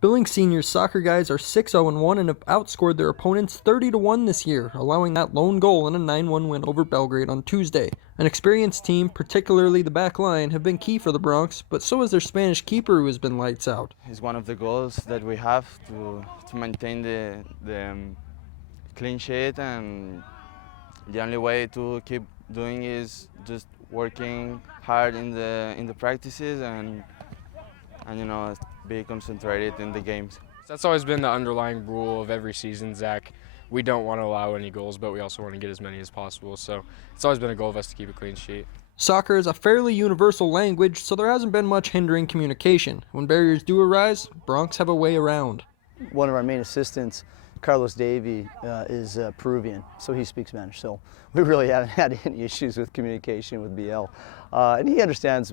Billings Senior's soccer guys are 6-0-1 and have outscored their opponents 30-1 this year, allowing that lone goal in a 9-1 win over Belgrade on Tuesday. An experienced team, particularly the back line, have been key for the Bronx, but so has their Spanish keeper who has been lights out. It's one of the goals that we have to maintain the clean sheet, and the only way to keep doing is just working hard in the practices and be concentrated in the games. That's always been the underlying rule of every season, Zach. We don't want to allow any goals, but we also want to get as many as possible. So it's always been a goal of us to keep a clean sheet. Soccer is a fairly universal language, so there hasn't been much hindering communication. When barriers do arise, Bronx have a way around. One of our main assistants, Carlos Davey, is Peruvian, so he speaks Spanish. So we really haven't had any issues with communication with Biel. And he understands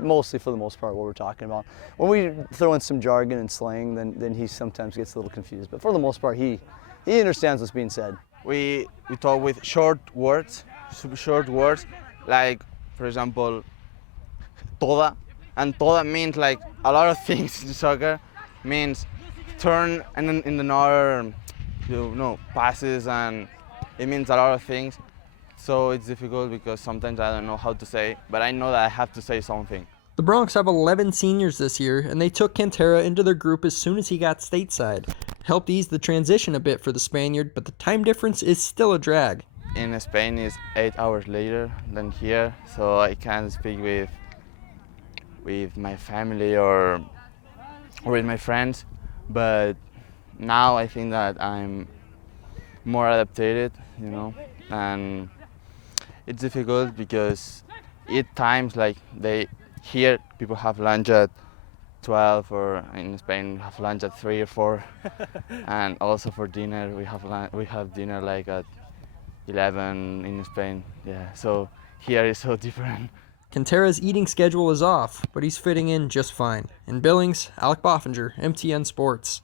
mostly, for the most part, what we're talking about. When we throw in some jargon and slang, then he sometimes gets a little confused. But for the most part, he understands what's being said. We talk with short words, super short words, like, for example, toda. And toda means like a lot of things in soccer. Means turn and then in another, passes, and it means a lot of things. So it's difficult because sometimes I don't know how to say, but I know that I have to say something. The Bronx have 11 seniors this year, and they took Cantera into their group as soon as he got stateside. It helped ease the transition a bit for the Spaniard, but the time difference is still a drag. In Spain, it's 8 hours later than here, so I can't speak with my family or with my friends. But now I think that I'm more adapted, and it's difficult because at times, like here people have lunch at 12, or in Spain have lunch at 3 or 4, and also for dinner we have dinner like at 11 in Spain. Yeah, so here is so different. Cantera's eating schedule is off, but he's fitting in just fine. In Billings, Alec Boffinger, MTN Sports.